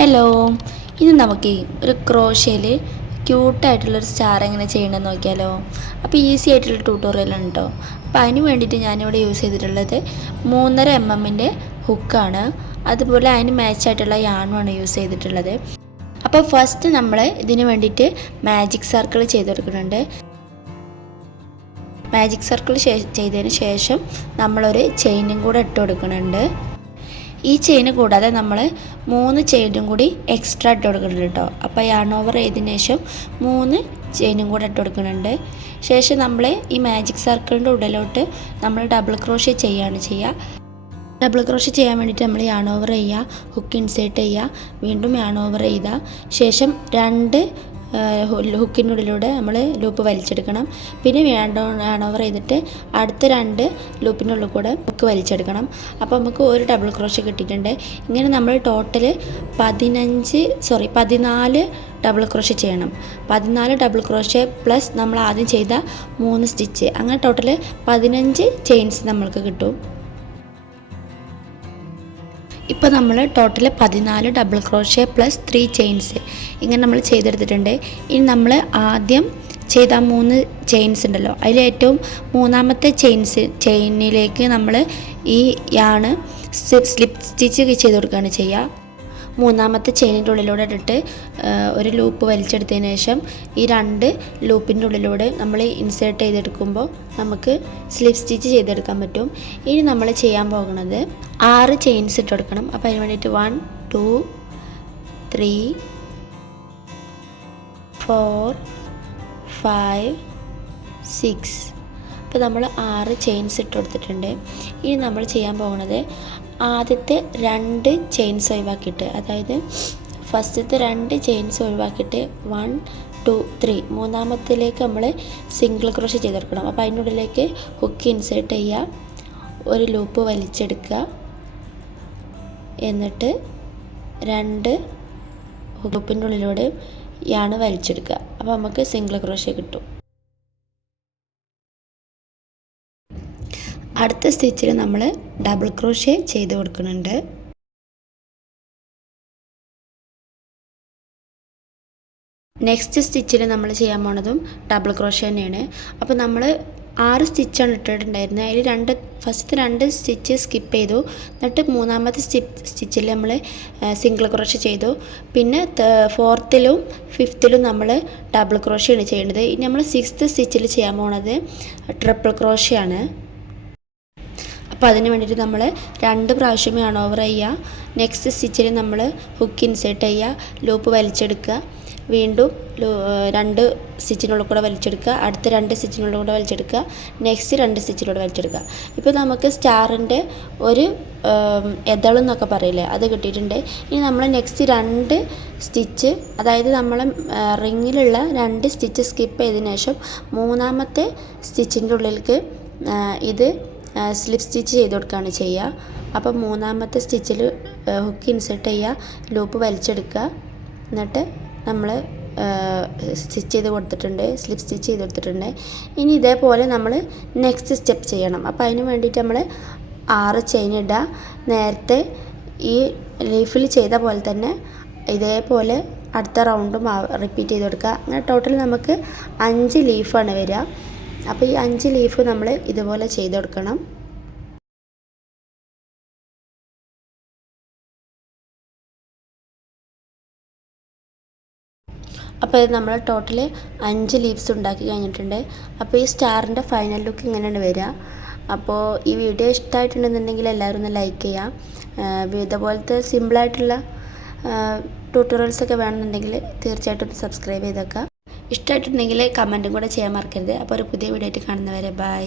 Hello ഇന്ന് നമുക്ക് ഒരു ക്രോഷ്യയിൽ ക്യൂട്ടായിട്ടുള്ളൊരു സ്റ്റാർ എങ്ങനെ ചെയ്യണമെന്ന് നോക്കിയാലോ. അപ്പോൾ ഈസി ആയിട്ടുള്ള ട്യൂട്ടോറിയലാണ് കേട്ടോ അപ്പോൾ അതിന് വേണ്ടിയിട്ട് ഞാനിവിടെ യൂസ് ചെയ്തിട്ടുള്ളത് മൂന്നര എം എമ്മിന്റെ ഹുക്കാണ് അതുപോലെ അതിന് മാച്ചായിട്ടുള്ള യാണുമാണ് യൂസ് ചെയ്തിട്ടുള്ളത്. അപ്പോൾ ഫസ്റ്റ് നമ്മൾ ഇതിന് വേണ്ടിയിട്ട് മാജിക് സർക്കിൾ ചെയ്ത് കൊടുക്കുന്നുണ്ട്. മാജിക് സർക്കിൾ ചെയ്തതിന് ശേഷം നമ്മളൊരു ചെയിനും കൂടെ ഇട്ട് കൊടുക്കുന്നുണ്ട്. ഈ ചെയിന് കൂടാതെ നമ്മൾ മൂന്ന് ചെയിനും കൂടി എക്സ്ട്രാ ഇട്ട് കൊടുക്കുന്നുണ്ട് കേട്ടോ. അപ്പോൾ യാൺ ഓവർ ചെയ്തതിന് ശേഷം മൂന്ന് ചെയിനും കൂടെ ഇട്ട് കൊടുക്കുന്നുണ്ട്. ശേഷം നമ്മൾ ഈ മാജിക് സർക്കിളിന്റെ ഉള്ളിലോട്ട് നമ്മൾ ഡബിൾ ക്രോഷ്യ ചെയ്യുകയാണ് ചെയ്യുക. ഡബിൾ ക്രോഷ്യ ചെയ്യാൻ വേണ്ടിയിട്ട് നമ്മൾ യാൺ ഓവർ ചെയ്യുക ഹുക്ക് ഇൻസേർട്ട് ചെയ്യുക വീണ്ടും യാൺ ഓവർ ചെയ്ത ശേഷം രണ്ട് ഹുക്കിനുള്ളിലൂടെ നമ്മൾ ലൂപ്പ് വലിച്ചെടുക്കണം. പിന്നെ വേണ്ട യാൺ ഓവർ ചെയ്തിട്ട് അടുത്ത രണ്ട് ലൂപ്പിനുള്ളിൽ കൂടെ ഹുക്ക് വലിച്ചെടുക്കണം. അപ്പോൾ നമുക്ക് ഒരു ഡബിൾ ക്രോഷ് കിട്ടിയിട്ടുണ്ട്. ഇങ്ങനെ നമ്മൾ ടോട്ടൽ പതിനഞ്ച് സോറി പതിനാല് ഡബിൾ ക്രോഷ് ചെയ്യണം. പതിനാല് ഡബിൾ ക്രോഷ് പ്ലസ് നമ്മൾ ആദ്യം ചെയ്ത മൂന്ന് സ്റ്റിച്ച് അങ്ങനെ ടോട്ടൽ പതിനഞ്ച് ചെയിൻസ് നമ്മൾക്ക് കിട്ടും. ഇപ്പോൾ നമ്മൾ ടോട്ടൽ പതിനാല് double crochet plus three chains ഇങ്ങനെ നമ്മൾ ചെയ്തെടുത്തിട്ടുണ്ട്. ഇനി നമ്മൾ ആദ്യം ചെയ്ത മൂന്ന് ചെയിൻസ് ഉണ്ടല്ലോ. അതിലേറ്റവും മൂന്നാമത്തെ ചെയിൻസ് ചെയിനിലേക്ക് നമ്മൾ ഈ യാണ് സ്ലിപ്പ് സ്റ്റിച്ച് ചെയ്ത് കൊടുക്കുകയാണ് ചെയ്യുക. മൂന്നാമത്തെ ചെയിനിന്റെ ഉള്ളിലൂടെ ഇട്ടിട്ട് ഒരു ലൂപ്പ് വലിച്ചെടുത്തതിന് ശേഷം ഈ രണ്ട് ലൂപ്പിന്റെ ഉള്ളിലൂടെ നമ്മൾ ഇൻസേർട്ട് ചെയ്തെടുക്കുമ്പോൾ നമുക്ക് സ്ലിപ്പ് സ്റ്റിച്ച് ചെയ്തെടുക്കാൻ പറ്റും. ഇനി നമ്മൾ ചെയ്യാൻ പോകുന്നത് ആറ് ചെയിൻസ് ഇട്ട് കൊടുക്കണം. അപ്പോൾ അതിന് വേണ്ടിയിട്ട് one two three four five six ഇപ്പോൾ നമ്മൾ ആറ് ചെയിൻസ് ഇട്ട് കൊടുത്തിട്ടുണ്ട് ഇനി നമ്മൾ ചെയ്യാൻ പോകുന്നത് ആദ്യത്തെ രണ്ട് ചെയിൻസ് ഒഴിവാക്കിയിട്ട് അതായത് ഫസ്റ്റത്തെ രണ്ട് ചെയിൻസ് ഒഴിവാക്കിയിട്ട് വൺ ടു ത്രീ മൂന്നാമത്തിലേക്ക് നമ്മൾ സിംഗിൾ ക്രോഷ് ചെയ്തെടുക്കണം. അപ്പോൾ അതിന്റെ ഉള്ളിലേക്ക് ഹുക്ക് ഇൻസേർട്ട് ചെയ്യുക ഒരു ലൂപ്പ് വലിച്ചെടുക്കുക എന്നിട്ട് രണ്ട് ഹുക്കിന്റെ ഉള്ളിലൂടെ യാണ് വലിച്ചെടുക്കുക. അപ്പോൾ നമുക്ക് സിംഗിൾ ക്രോഷ് കിട്ടും. അടുത്ത സ്റ്റിച്ചിൽ നമ്മൾ ഡബിൾ ക്രോഷ്യ ചെയ്ത് കൊടുക്കുന്നുണ്ട്. നെക്സ്റ്റ് സ്റ്റിച്ചിൽ നമ്മൾ ചെയ്യാൻ പോണതും ഡബിൾ ക്രോഷ്യ തന്നെയാണ്. അപ്പോൾ നമ്മൾ ആറ് സ്റ്റിച്ചാണ് ഇട്ടിട്ടുണ്ടായിരുന്നത്. അതിൽ രണ്ട് ഫസ്റ്റ് രണ്ട് സ്റ്റിച്ച് സ്കിപ്പ് ചെയ്തു. എന്നിട്ട് മൂന്നാമത്തെ സ്റ്റിച്ച് സ്റ്റിച്ചിൽ നമ്മൾ സിംഗിൾ ക്രോഷ ചെയ്തു. പിന്നെ ഫോർത്തിലും ഫിഫ്ത്തിലും നമ്മൾ ഡബിൾ ക്രോഷയാണ് ചെയ്യേണ്ടത്. ഇനി നമ്മൾ സിക്സ്ത് സ്റ്റിച്ചിൽ ചെയ്യാൻ പോണത് ട്രിപ്പിൾ ക്രോഷ്യയാണ് അപ്പോൾ അതിന് വേണ്ടിയിട്ട് നമ്മൾ രണ്ട് പ്രാവശ്യമേ ഓവർ ചെയ്യുക. നെക്സ്റ്റ് സ്റ്റിച്ചിൽ നമ്മൾ ഹുക്ക് ഇൻസേർട്ട് ചെയ്യുക ലൂപ്പ് വലിച്ചെടുക്കുക. വീണ്ടും രണ്ട് സ്റ്റിച്ചിനുള്ളിൽ കൂടെ വലിച്ചെടുക്കുക. അടുത്ത രണ്ട് സ്റ്റിച്ചിനുള്ളിൽ കൂടെ വലിച്ചെടുക്കുക. നെക്സ്റ്റ് രണ്ട് സ്റ്റിച്ചിലൂടെ വലിച്ചെടുക്കുക. ഇപ്പോൾ നമുക്ക് സ്റ്റാറിന്റെ ഒരു എതളെന്നൊക്കെ പറയില്ലേ അത് കിട്ടിയിട്ടുണ്ട്. ഇനി നമ്മൾ നെക്സ്റ്റ് രണ്ട് സ്റ്റിച്ച് അതായത് നമ്മൾ റിങ്ങിലുള്ള രണ്ട് സ്റ്റിച്ച് സ്കിപ്പ് ചെയ്തതിന് ശേഷം മൂന്നാമത്തെ സ്റ്റിച്ചിന്റെ ഉള്ളിലേക്ക് ഇത് സ്ലിപ്പ് സ്റ്റിച്ച് ചെയ്ത് കൊടുക്കുകയാണ് ചെയ്യുക. അപ്പോൾ മൂന്നാമത്തെ സ്റ്റിച്ചിൽ ഹുക്ക് ഇൻസേർട്ട് ചെയ്യുക ലൂപ്പ് വലിച്ചെടുക്കുക. എന്നിട്ട് നമ്മൾ സ്റ്റിച്ച് ചെയ്ത് കൊടുത്തിട്ടുണ്ട് സ്ലിപ്പ് സ്റ്റിച്ച് ചെയ്ത് കൊടുത്തിട്ടുണ്ട്. ഇനി ഇതേപോലെ നമ്മൾ നെക്സ്റ്റ് സ്റ്റെപ്പ് ചെയ്യണം. അപ്പോൾ അതിന് വേണ്ടിയിട്ട് നമ്മൾ ആറ് ചെയിൻ ഇടുക. നേരത്തെ ഈ ലീഫിൽ ചെയ്ത പോലെ തന്നെ ഇതേപോലെ അടുത്ത റൗണ്ടും റിപ്പീറ്റ് ചെയ്ത് കൊടുക്കുക. അങ്ങനെ ടോട്ടൽ നമുക്ക് അഞ്ച് ലീഫാണ് വരിക. അപ്പോൾ ഈ അഞ്ച് ലീഫ് നമ്മൾ ഇതുപോലെ ചെയ്ത് കൊടുക്കണം അപ്പോൾ നമ്മൾ ടോട്ടൽ അഞ്ച് ലീവ്സ് ഉണ്ടാക്കി കഴിഞ്ഞിട്ടുണ്ട്. അപ്പോൾ ഈ സ്റ്റാറിന്റെ ഫൈനൽ ലുക്ക് ഇങ്ങനെയാണ് വരിക. അപ്പോൾ ഈ വീഡിയോ ഇഷ്ടമായിട്ടുണ്ടെന്നുണ്ടെങ്കിൽ എല്ലാവരും ഒന്ന് ലൈക്ക് ചെയ്യുക ഇതുപോലത്തെ സിമ്പിളായിട്ടുള്ള ട്യൂട്ടോറിയൽസൊക്കെ വേണമെന്നുണ്ടെങ്കിൽ തീർച്ചയായിട്ടും സബ്സ്ക്രൈബ് ചെയ്തേക്കുക. ഇഷ്ടമായിട്ടുണ്ടെങ്കിൽ കമന്റും കൂടെ ചെയ്യാൻ മറക്കരുത്. അപ്പോൾ ഒരു പുതിയ വീഡിയോ ആയിട്ട് കാണുന്നവരെ ബൈ